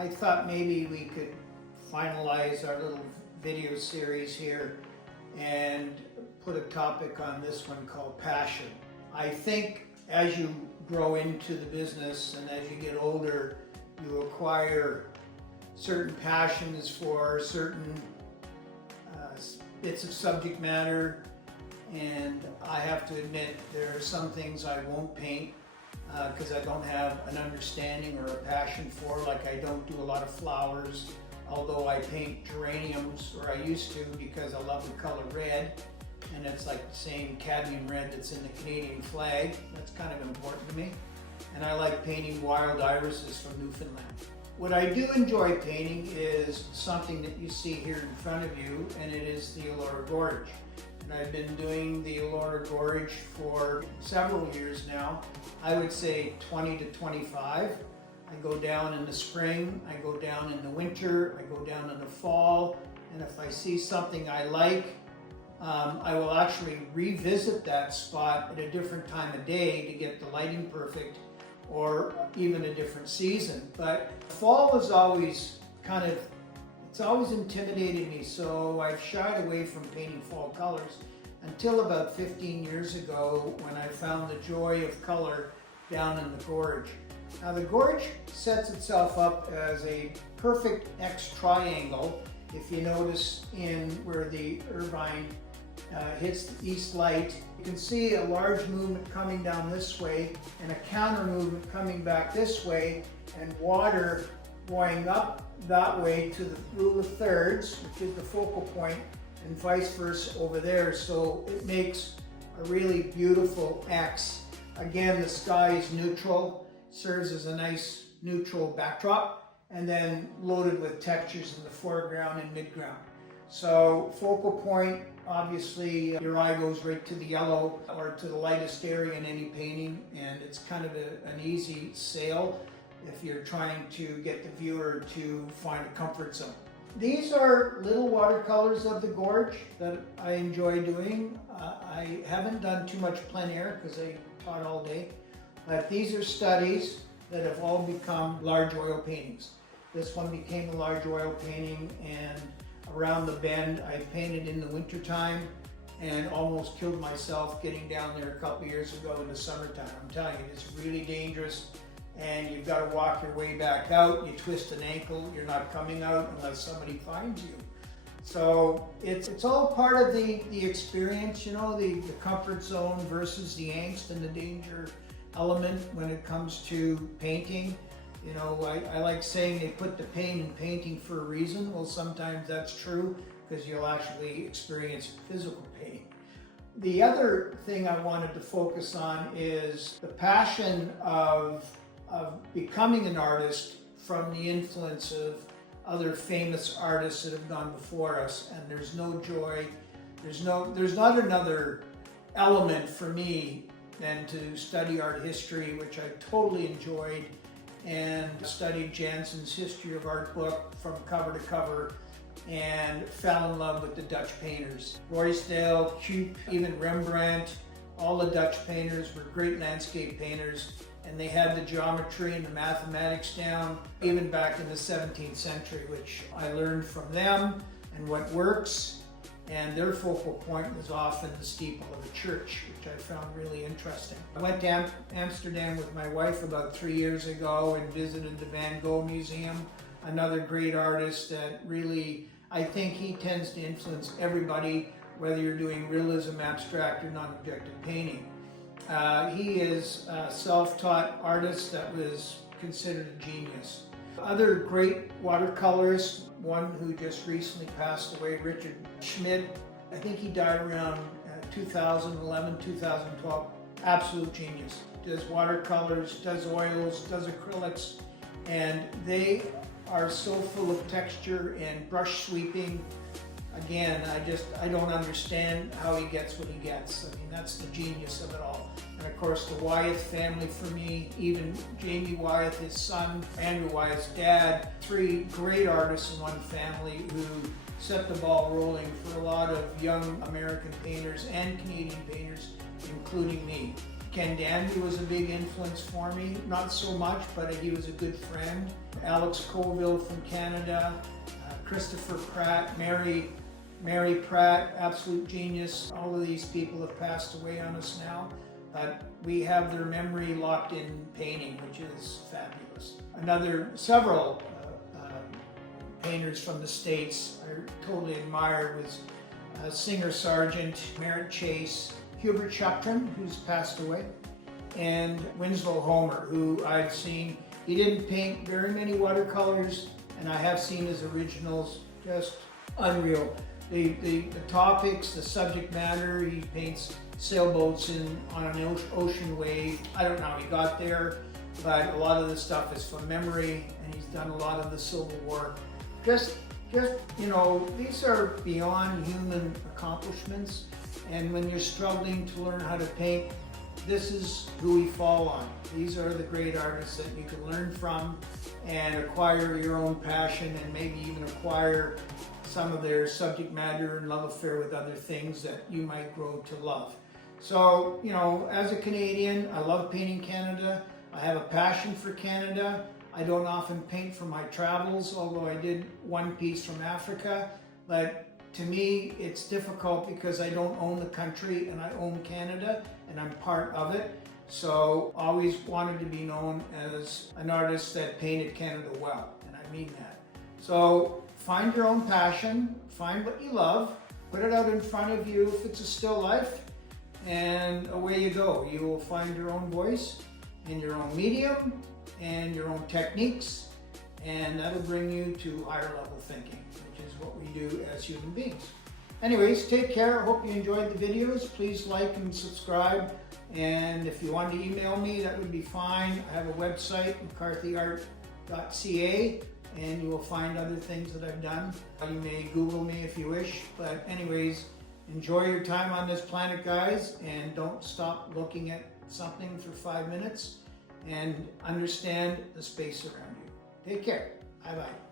I thought maybe we could finalize our little video series here and put a topic on this one called passion. I think as you grow into the business and as you get older, you acquire certain passions for certain bits of subject matter, and I have to admit there are some things I won't paint because I don't have an understanding or a passion for. Like, I don't do a lot of flowers, although I paint geraniums, or I used to, because I love the color red, and it's like the same cadmium red that's in the Canadian flag. That's kind of important to me. And I like painting wild irises from Newfoundland. What I do enjoy painting is something that you see here in front of you, and it is the Elora Gorge. And I've been doing the Elora Gorge for several years now. I would say 20 to 25. I go down in the spring, I go down in the winter, I go down in the fall, and if I see something I like, I will actually revisit that spot at a different time of day to get the lighting perfect, or even a different season. But fall is always it's always intimidated me, so I've shied away from painting fall colors until about 15 years ago, when I found the joy of color down in the gorge. Now, the gorge sets itself up as a perfect X triangle. If you notice in where the Irvine hits the east light, you can see a large movement coming down this way and a counter movement coming back this way, and water going up that way to the rule of thirds, which is the focal point, and vice versa over there. So it makes a really beautiful X. Again, the sky is neutral, serves as a nice neutral backdrop, and then loaded with textures in the foreground and midground. So focal point, obviously your eye goes right to the yellow or to the lightest area in any painting, and it's kind of an easy sale if you're trying to get the viewer to find a comfort zone. These are little watercolors of the gorge that I enjoy doing. I haven't done too much plein air because I taught all day, but these are studies that have all become large oil paintings. This one became a large oil painting, and around the bend I painted in the wintertime and almost killed myself getting down there a couple years ago in the summertime. I'm telling you, it's really dangerous, and you've got to walk your way back out. You twist an ankle, you're not coming out unless somebody finds you. So it's all part of the experience, you know, the comfort zone versus the angst and the danger element when it comes to painting. You know, I like saying they put the pain in painting for a reason. Well, sometimes that's true, because you'll actually experience physical pain. The other thing I wanted to focus on is the passion of becoming an artist from the influence of other famous artists that have gone before us. And there's no joy, there's not another element for me than to study art history, which I totally enjoyed, and studied Jansen's History of Art book from cover to cover, and fell in love with the Dutch painters. Ruysdael, Cuyp, even Rembrandt, all the Dutch painters were great landscape painters, and they had the geometry and the mathematics down, even back in the 17th century, which I learned from them and what works. And their focal point was often the steeple of a church, which I found really interesting. I went to Amsterdam with my wife about 3 years ago and visited the Van Gogh Museum, another great artist that really, I think he tends to influence everybody, whether you're doing realism, abstract, or non-objective painting. He is a self-taught artist that was considered a genius. Other great watercolorists, one who just recently passed away, Richard Schmidt, I think he died around 2011, 2012, absolute genius. Does watercolors, does oils, does acrylics, and they are so full of texture and brush sweeping. Again, I don't understand how he gets what he gets. I mean, that's the genius of it all. And of course, the Wyeth family for me, even Jamie Wyeth, his son, Andrew Wyeth's dad, three great artists in one family who set the ball rolling for a lot of young American painters and Canadian painters, including me. Ken Danby was a big influence for me, not so much, but he was a good friend. Alex Colville from Canada, Christopher Pratt, Mary Pratt, absolute genius. All of these people have passed away on us now, but we have their memory locked in painting, which is fabulous. Several painters from the States I totally admired was Singer Sargent, Merritt Chase, Hubert Schuchtron, who's passed away, and Winslow Homer, who I've seen. He didn't paint very many watercolors, and I have seen his originals, just unreal. The topics, the subject matter, he paints sailboats on an ocean wave. I don't know how he got there, but a lot of the stuff is from memory, and he's done a lot of the Civil War. Just you know, these are beyond human accomplishments, and when you're struggling to learn how to paint, this is who we fall on. These are the great artists that you can learn from and acquire your own passion, and maybe even acquire some of their subject matter and love affair with other things that you might grow to love. So, you know, as a Canadian, I love painting Canada. I have a passion for Canada. I don't often paint for my travels, although I did one piece from Africa. But to me, it's difficult because I don't own the country and I own Canada and I'm part of it. So always wanted to be known as an artist that painted Canada well, and I mean that. So find your own passion, find what you love, put it out in front of you if it's a still life, and away you go. You will find your own voice and your own medium and your own techniques, and that'll bring you to higher level thinking, which is what we do as human beings. Anyways, take care. I hope you enjoyed the videos. Please like and subscribe, and if you want to email me, that would be fine. I have a website, mccarthyart.ca, and you will find other things that I've done. You may Google me if you wish, but anyways, enjoy your time on this planet, guys, and don't stop looking at something for 5 minutes, and understand the space around you. Take care. Bye-bye.